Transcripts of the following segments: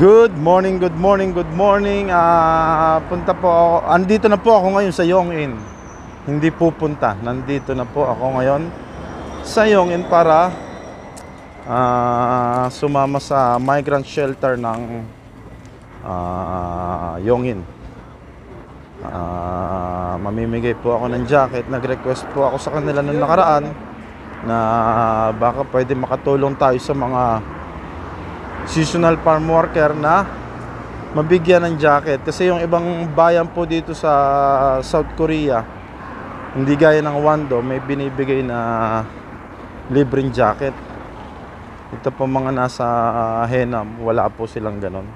Good morning, good morning, good morning. Punta po ako. Andito na po ako ngayon sa Yongin. Hindi pupunta. Nandito na po ako ngayon sa Yongin para sumama sa migrant shelter ng Yongin. Mamimigay po ako ng jacket. Nag-request po ako sa kanila nung nakaraan na baka pwede makatulong tayo sa mga seasonal farm worker na mabigyan ng jacket, kasi yung ibang bayan po dito sa South Korea, hindi gaya ng Wando, may binibigay na libreng jacket. Ito po mga nasa Henam, wala po silang ganon.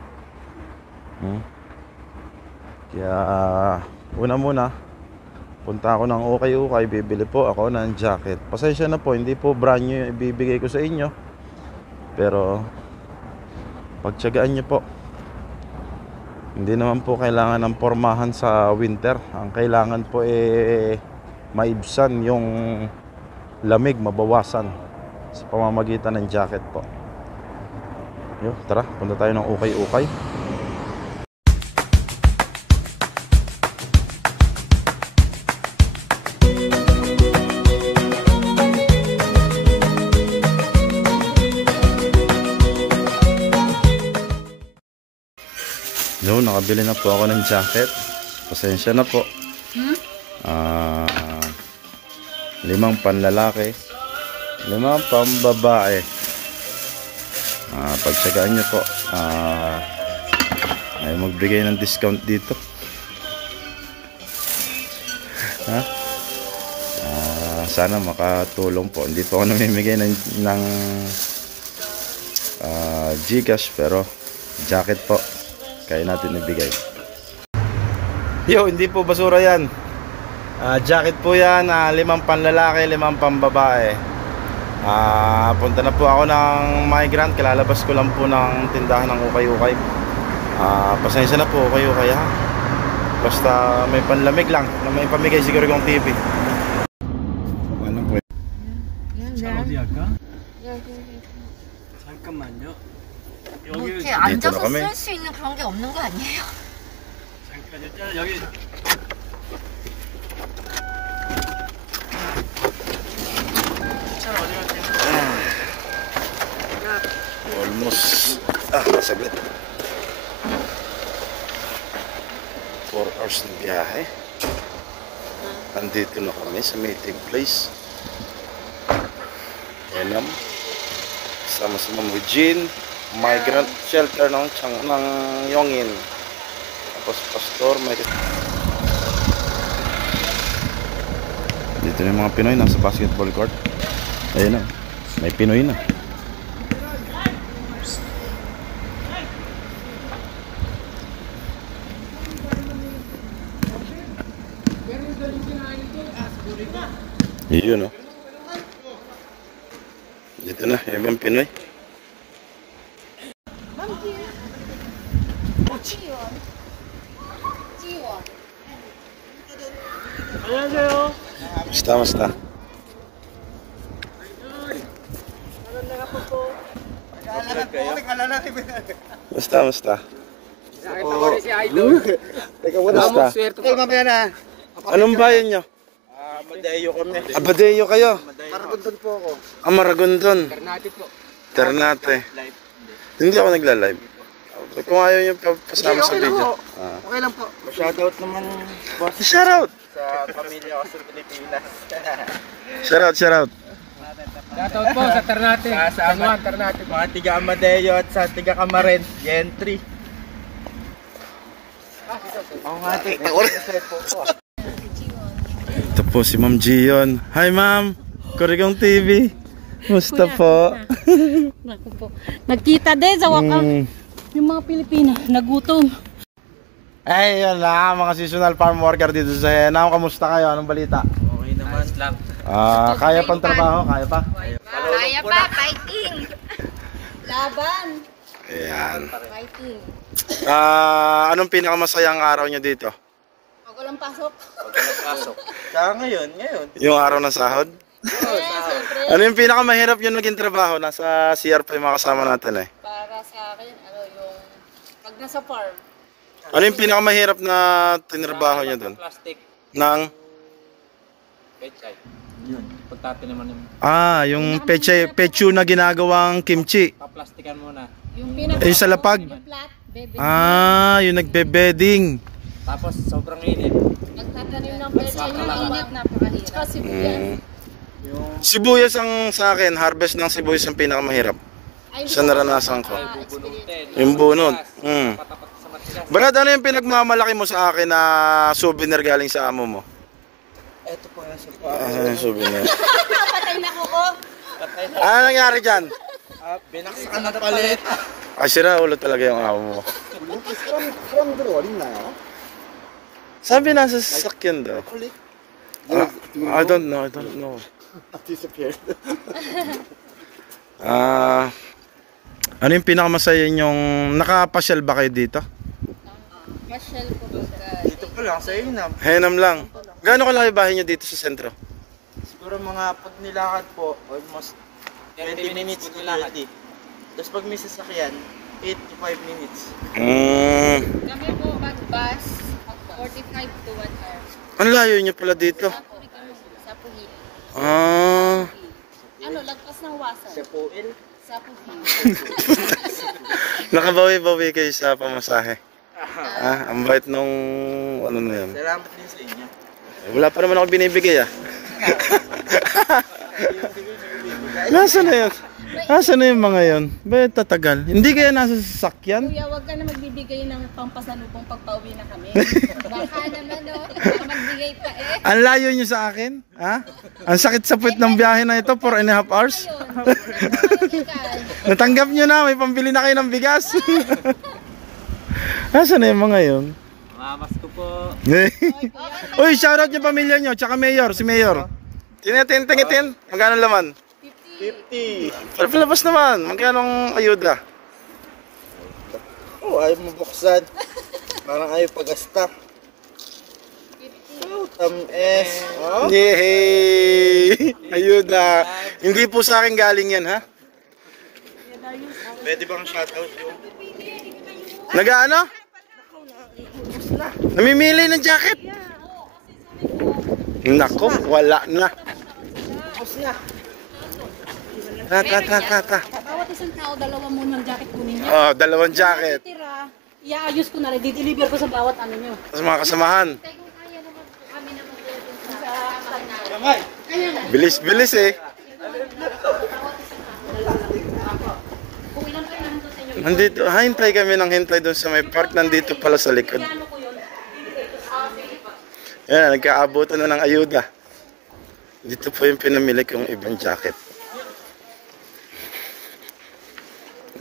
Kaya una muna punta ako ng ukay-ukay, bibili po ako ng jacket. Pasensya na po, hindi po brand new yung ibibigay ko sa inyo, pero pagtiyagaan nyo po. Hindi naman po kailangan ng pormahan sa winter. Ang kailangan po maibsan yung lamig, mabawasan sa pamamagitan ng jacket po. Yo, tara, punta tayo ng ukay-ukay. No, nakabili na po ako ng jacket. Pasensya na po. 5 panlalaki, 5 pambabae. Pagtsagaan nyo po. Ay magbigay ng discount dito. Sana makatulong po. Hindi po ako namimigay ng Gcash, pero jacket po kaya natin ibigay. Yo, hindi po basura yan. Jacket po yan, 5 panlalaki, 5 pambabae. Punta na po ako ng migrant. Kalalabas ko lang po ng tindahan ng ukay-ukay. Pasensya na po, ukay-ukay ha. Basta may panlamig lang na may pamigay siguro yung TV. Ano po? 차 어디 할까? 잠깐만요. 뭐 여기 이렇게 앉아서 가면? 쓸 수 있는 그런 게 없는 거 아니에요? 잠깐 일단 여기 차 어디 갈게요? Almost saglit. 4 hours na biyahe. Andito na kami sa meeting place. Henam. Sama-sama mo Jean, migrant shelter ng Yongin. Tapos pastor, may dito na yung mga Pinoy nasa basketball court. Ayun na, may Pinoy na. Yun, no? Dito na, yung Pinoy. 안녕하세요. Basta. Basta. Anong bayan nyo? Madeo kami. Abadeo kayo? Maragondon po ako. Maragondon. Ternate po. Ternate. Hindi ako nagla-live. Kung ayaw nyo pasama sa Okay lang video. po. Okay lang po. Shoutout naman boss Shoutout! sa pamilya ko sa Pilipinas. Shoutout! Shoutout po sa Ternate. Sa Ternate. Mga tiga Amadeo at sa tiga Camaren. Gentry. Oo nga po. Ito po si Ma'am Gion. Hi Ma'am! Kurigong TV. Musta po? Naku po. Nagkita din sa wakas. Yung mga Pilipino, nagutom. Ay, yun na, mga seasonal farm worker dito sa Henam. Kamusta kayo? Anong balita? Okay naman. Lang. Kaya pang trabaho? Kaya pa? Kaya pa, fighting! Laban. Ayan. Fighting. Anong pinakamasayang araw nyo dito? Pag walang pasok. Kaya ngayon. Yung araw ng sahod? Siyempre. Ano yung pinakamahirap yung naging trabaho? Nasa CR pa yung mga kasama natin eh. Para sa akin, yung Pag nasa farm. Ano yung pinakamahirap na tinrabaho niyo doon? Plastic. Nang Pechay. Yun. Pagtatin naman yung yung pechu na ginagawang kimchi. paplastikan muna. Yung pinaka Yung sa lapag. flat, bebe. Yung nagbe-bedding. Tapos sobrang init. Nagtatanim ng pecha yung init, napakahirap. Kasi Sibuyas ang sa akin, harvest ng sibuyas ang pinakamahirap. Sa naranasan ko. Yung bunot. Patapat sa matigas. Brad, ano yung pinagmamalaki mo sa akin na souvenir galing sa amo mo? Ito po yung supa. Yung souvenir. patay na ko. Ano nangyari dyan? Binaksakan na palit. Sira ulo talaga yung amo mo. Sabi nasa sasakyan daw. I don't know. Disappeared. Ano yung pinakamasaya yung nakapasyal ba kayo dito? Pasyal ko pagka. Dito pa lang sa Inam. Henam lang. Gaano kalaki bahay nyo dito sa sentro? Siguro mga pag nilakad po, almost 20 minutes to nilakad. Tapos pag may sasakyan, 8 to 5 minutes. Kami po pag bus, 45 to 1 hour. Ang layo nyo pala dito. Sa Puhil. Ano, lagpas ng wasan. Sa Puil. Sa Puhil. Nakabawi-bawi kayo sa pamasahe. Ang bait nung ano na yun. Salamat din sa inyo. Wala pa naman ako binibigay Nasaan na yun? Nasaan na yung mga yun? Ba't tatagal? Hindi kaya nasa sasakyan? Kuya, wag ka na magbibigay ng pampasalubong pagpauwi na kami. Baka naman baka magbigay pa eh. Ang layo nyo sa akin? Ang sakit sa puwet ng biyahe na ito, 4.5 hours. Natanggap nyo na, may pambili na kayo ng bigas. Nasaan na yung mga yun? Mamas ko po. Uy, shoutout yung pamilya nyo, tsaka mayor, si mayor. Tingitin, magkano laman? 50. Palabas naman, magkano ang ayuda? Ayaw mo buksan. Parang ayaw pagasta. Tamis. Yay! Ayuda. Hindi po sa akin galing yan, ha? Pwede bang shoutout yung? Nag-ano? Namimili ng jacket. Nako, wala na. Ta. Bawat isang tao, dalawa muna ng jacket kunin niya. Oh, 2 jacket. Tira, iaayos ko na rin, di-deliver ko sa bawat ano nyo. Sa mga kasamahan. Bilis eh. Kung ilan kayo nandun sa inyo, Nandito, hintay kami ng hintay doon sa may park. Nandito pala sa likod. ano ko yun? Yan, nagkaabutan na ng ayuda. Dito po yung pinamili kong ibang jacket.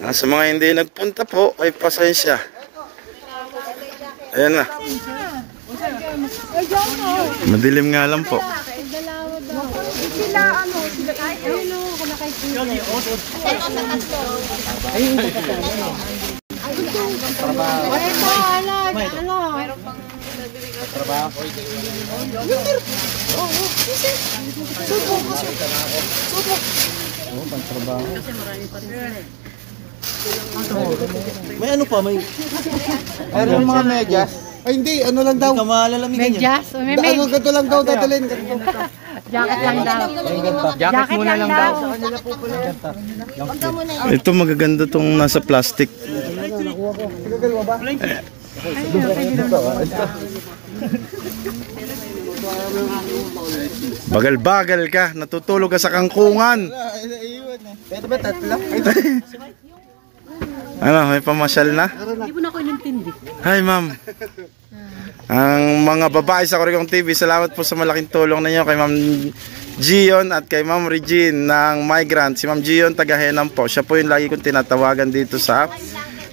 Sa mga hindi nagpunta po, ay pasensya. Ayan na. Madilim nga lang po. May ano pa, may... Meron mga medyas. Ay hindi, ano lang daw. Kamalalamigan Medyas? May Ano ganito lang daw, dadalhin. jacket lang daw. Jacket muna lang daw. Ito magaganda tong nasa plastic. Bagal-bagal ka, natutulog ka sa kangkungan. Pwede ba tatlo? Ano, may pamasyal na? Hindi mo na ako inintindi. Hi ma'am. Ang mga babae sa Coricong TV, salamat po sa malaking tulong ninyo kay Ma'am Gion at kay Ma'am Regine ng Migrant. Si Ma'am Gion taga Henam po. Siya po yung lagi kong tinatawagan dito sa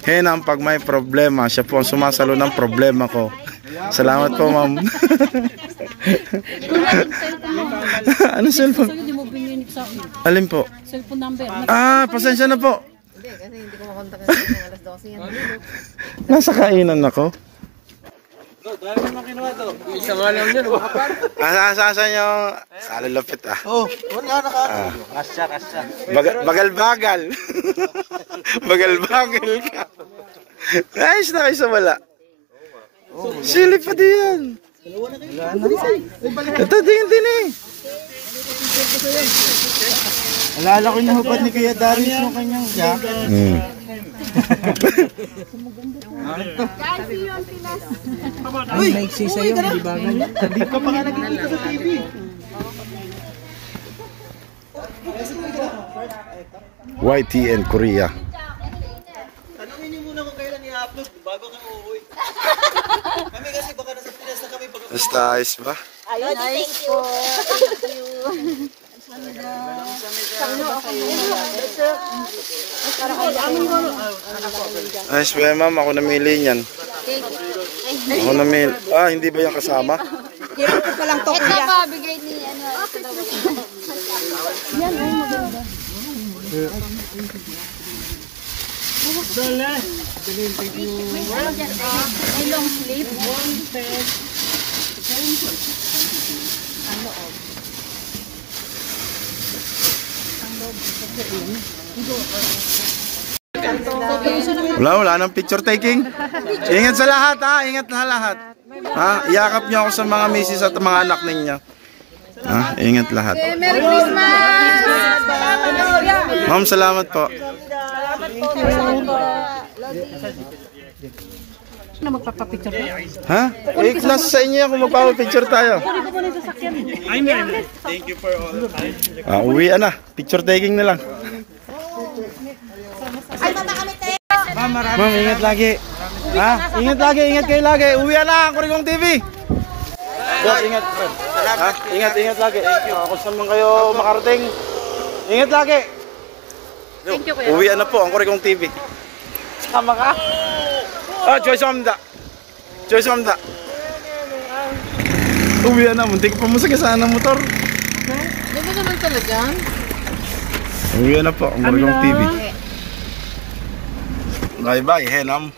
Henam pag may problema. Siya po ang sumasalo ng problema ko. Salamat po ma'am. Ano cellphone? Hindi mo binigyan sa akin. Alin po? Cellphone number. Pasensya na po. Hindi, kasi hindi ko makontak ng alas 12 yan. Nasa kainan ako. Isa nga lang yun, Asasan yung salalapit Oh, wala naka. Kasya. Bagal-bagal. Bagal-bagal ka. Ayos na kayo sa wala. Silip pa din yan. Ito din eh. Alala ko yung hubad ni Kuya Darius yung kanyang jacket. Ay, maiksi sa'yo, hindi ba? Hindi ka pa nga nakikita sa TV. YTN Korea. Tanungin niyo muna kung kailan i-upload bago kang uuwi. Kami kasi baka nasa Pinas na kami pag Basta ayos ba? Ayun, thank you. Ayos ba ma'am? Ako namili niyan. Ako namili. Hindi ba yung kasama? Ito pa, bigay ni ano. May long sleeve. Wala nang picture taking. Ingat sa lahat ha, ingat na lahat. Ha, iyakap niyo ako sa mga misis at mga anak ninyo. Ha, ingat lahat. Merry Christmas! Ma'am, salamat po. Na magpapapicture ko. Ha? Nasa sa inyo kung magpapapicture tayo. Thank you for all. Uwi na. Picture taking na lang. Ma'am, ingat lagi. Ha? Ingat lagi, ingat kayo lagi. Uwi na ang Kurigong TV. Ingat, friend. Ha? Ingat lagi. Thank you. Kung saan man kayo makarating, ingat lagi. Thank you, kuya. Uwi na po ang Kurigong TV. Sama ka? Joyce Omda. Joyce Omda. Uwi na, muntik pa mo sa kasana ng motor. Di ba naman talaga? Uwi na po ang Kurigong TV. Bye-bye, Henam.